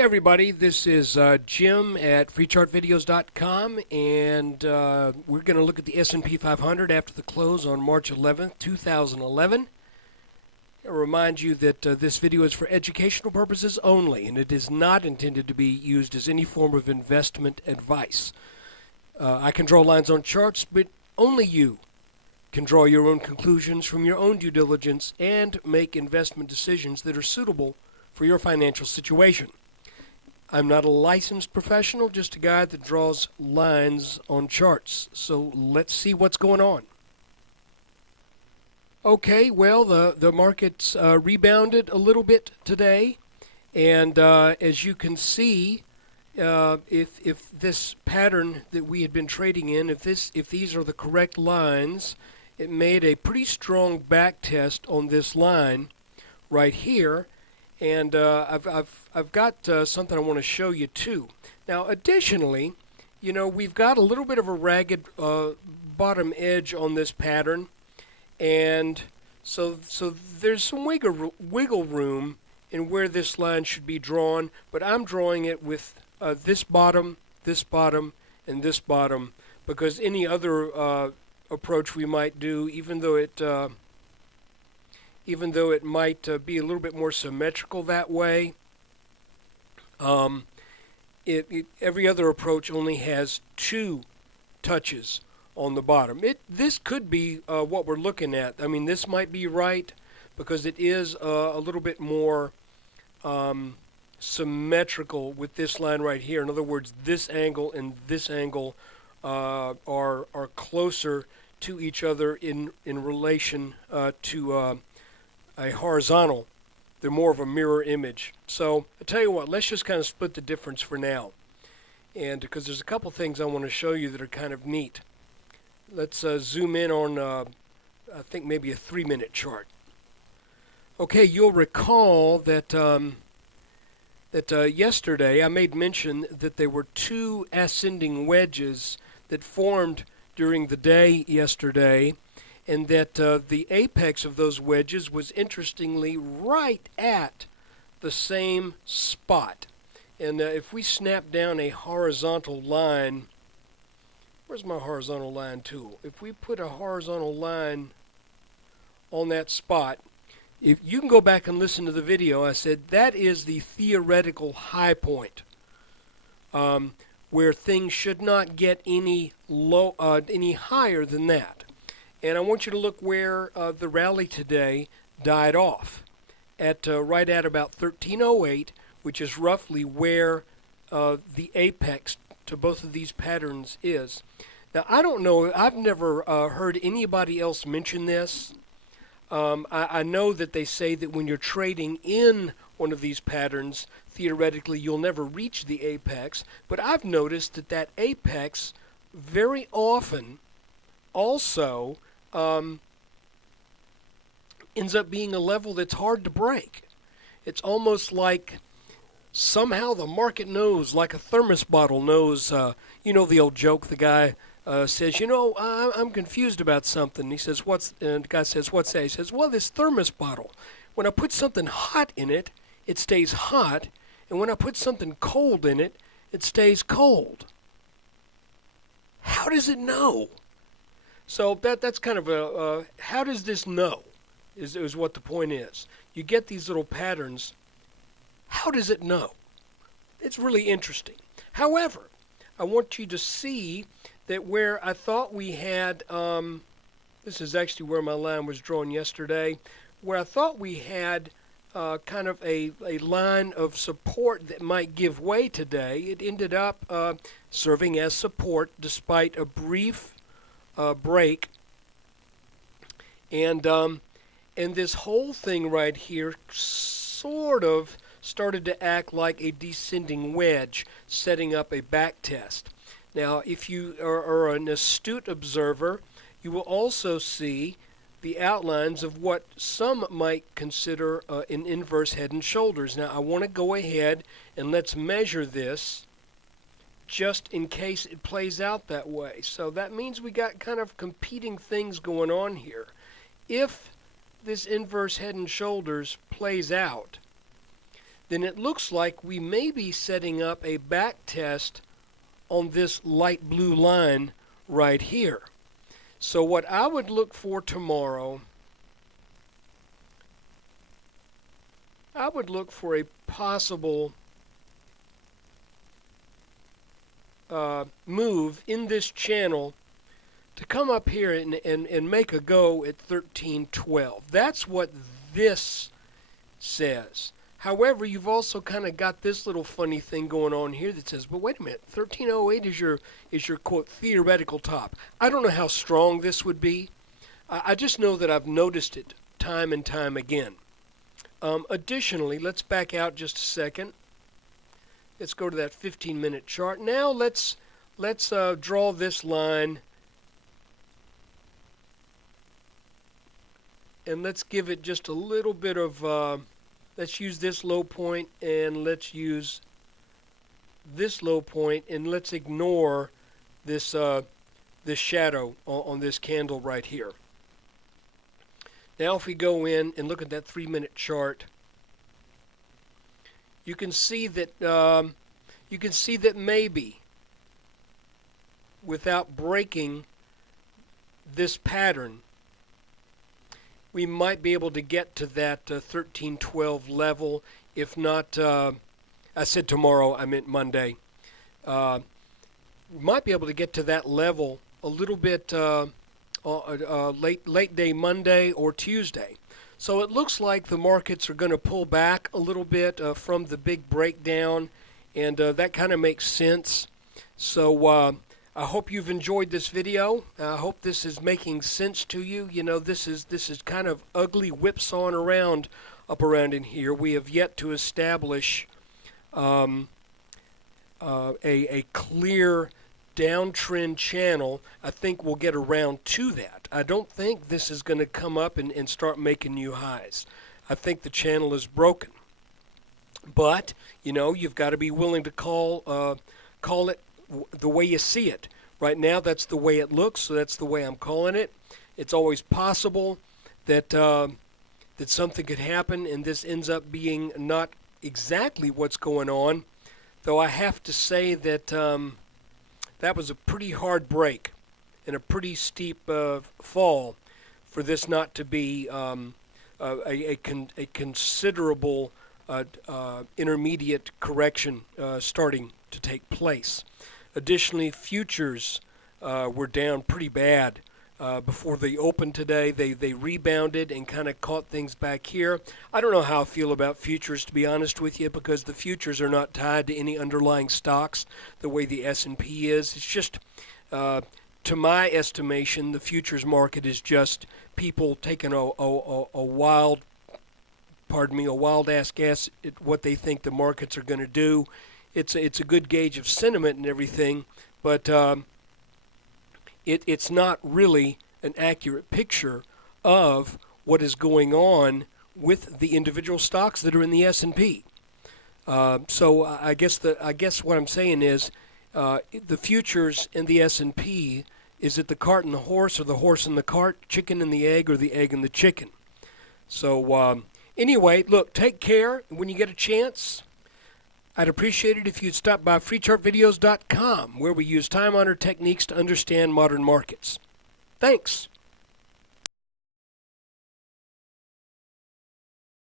Hey everybody, this is Jim at freechartvideos.com, and we're going to look at the S&P 500 after the close on March 11th, 2011. I'll remind you that this video is for educational purposes only, and it is not intended to be used as any form of investment advice. I can draw lines on charts, but only you can draw your own conclusions from your own due diligence and make investment decisions that are suitable for your financial situation. I'm not a licensed professional, just a guy that draws lines on charts. So let's see what's going on. Okay, well, the market's rebounded a little bit today. And as you can see, if this pattern that we had been trading in, if these are the correct lines, it made a pretty strong back test on this line right here. And I've got something I want to show you too. Now, additionally, you know, we've got a little bit of a ragged bottom edge on this pattern, and so there's some wiggle room in where this line should be drawn. But I'm drawing it with this bottom, and this bottom, because any other approach we might do, even though it might be a little bit more symmetrical that way, every other approach only has two touches on the bottom. This could be what we're looking at. I mean, this might be right because it is a little bit more symmetrical with this line right here. In other words, this angle and this angle are closer to each other in relation to a horizontal. They're more of a mirror image. So I tell you what, let's just kind of split the difference for now, and because there's a couple things I want to show you that are kind of neat. Let's zoom in on I think maybe a 3-minute chart. Okay, you'll recall that yesterday I made mention that there were two ascending wedges that formed during the day yesterday, and that the apex of those wedges was interestingly right at the same spot. And if we snap down a horizontal line, where's my horizontal line tool? If we put a horizontal line on that spot, if you can go back and listen to the video, I said that is the theoretical high point, where things should not get any higher than that. And I want you to look where the rally today died off, at right at about 1308, which is roughly where the apex to both of these patterns is. Now, I don't know, I've never heard anybody else mention this. I know that they say that when you're trading in one of these patterns, theoretically you'll never reach the apex, but I've noticed that apex very often also ends up being a level that's hard to break. It's almost like somehow the market knows, like a thermos bottle knows. You know the old joke, the guy says, you know, I'm confused about something. He says, and the guy says, what's that? He says, well, this thermos bottle, when I put something hot in it, it stays hot, and when I put something cold in it, it stays cold. How does it know? So that's kind of a, how does this know, is what the point is. You get these little patterns. How does it know? It's really interesting. However, I want you to see that where I thought we had, this is actually where my line was drawn yesterday, where I thought we had kind of a line of support that might give way today, it ended up serving as support despite a brief break, and this whole thing right here sort of started to act like a descending wedge, setting up a back test. Now, if you are an astute observer, you will also see the outlines of what some might consider an inverse head and shoulders. Now, I want to go ahead and let's measure this, just in case it plays out that way. So that means we got kind of competing things going on here. If this inverse head and shoulders plays out, then it looks like we may be setting up a back test on this light blue line right here. So what I would look for tomorrow, I would look for a possible move in this channel to come up here and make a go at 1312. That's what this says. However, you've also kind of got this little funny thing going on here that says, but wait a minute, 1308 is your quote theoretical top. I don't know how strong this would be. I just know that I've noticed it time and time again. Additionally, let's back out just a second. Let's go to that 15-minute chart. Now let's draw this line, and let's give it just a little bit of let's use this low point, and let's use this low point, and let's ignore this this shadow on this candle right here. Now if we go in and look at that 3-minute chart, you can see that maybe without breaking this pattern, we might be able to get to that 1312 level. If not, I said tomorrow, I meant Monday. We might be able to get to that level a little bit late day Monday or Tuesday. So it looks like the markets are going to pull back a little bit from the big breakdown, and that kind of makes sense. So I hope you've enjoyed this video. I hope this is making sense to you. You know, this is kind of ugly whipsawing around up around in here. We have yet to establish a clear downtrend channel. I think we'll get around to that. I don't think this is going to come up and start making new highs. I think the channel is broken. But, you know, you've got to be willing to call it the way you see it. Right now, that's the way it looks, so that's the way I'm calling it. It's always possible that that something could happen, and this ends up being not exactly what's going on. Though I have to say that that was a pretty hard break and a pretty steep fall for this not to be a considerable intermediate correction starting to take place. Additionally, futures were down pretty bad before they opened today. They rebounded and kind of caught things back here. I don't know how I feel about futures, to be honest with you, because the futures are not tied to any underlying stocks the way the S&P is. It's just, to my estimation, the futures market is just people taking a wild ass guess at what they think the markets are going to do. It's a good gauge of sentiment and everything, but it's not really an accurate picture of what is going on with the individual stocks that are in the S&P. So I guess what I'm saying is the futures and the S&P, is it the cart and the horse, or the horse and the cart, chicken and the egg, or the egg and the chicken? So anyway, look, take care when you get a chance. I'd appreciate it if you'd stop by freechartvideos.com, where we use time-honored techniques to understand modern markets. Thanks.